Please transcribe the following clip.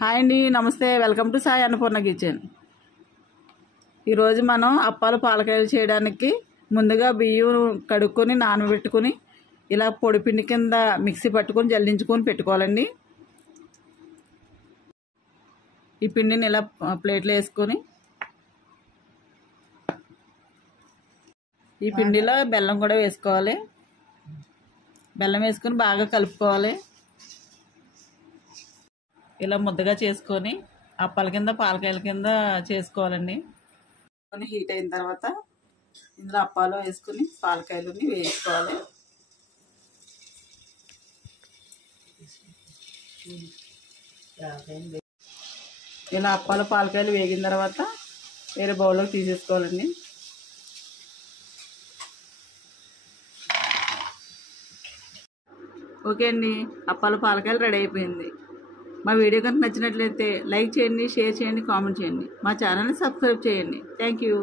Hi అండి, నమస్తే. Welcome to Sai Annapurna kitchen. ఈరోజు మనం అప్పాలు పాలకాయలు చేయడానికి ముందుగా బియ్యం కడుక్కొని నానబెట్టుకుని ఇలా పొడి పిండి కింద మిక్సీ పట్టుకొని జల్లించుకొని పెట్టుకోవాలండి. ఈ పిండిని ఇలా ప్లేట్లో వేసుకొని ఈ పిండిలో బెల్లం కూడా వేసుకోవాలి. బెల్లం వేసుకొని బాగా కలుపుకోవాలి. ఇలా ముద్దగా చేసుకొని అప్పాల కింద పాలకాయల కింద చేసుకోవాలండి. హీట్ అయిన తర్వాత ఇందులో అప్పాలు వేసుకుని పాలకాయలని వేసుకోవాలి. ఇలా అప్పాలు పాలకాయలు వేగిన తర్వాత వేరే బౌల్లోకి తీసేసుకోవాలండి. ఓకే అండి, అప్పాలు పాలకాయలు రెడీ అయిపోయింది. మా వీడియో కనుక నచ్చినట్లయితే లైక్ చేయండి, షేర్ చేయండి, కామెంట్ చేయండి. మా ఛానల్ని సబ్స్క్రైబ్ చేయండి. Thank you.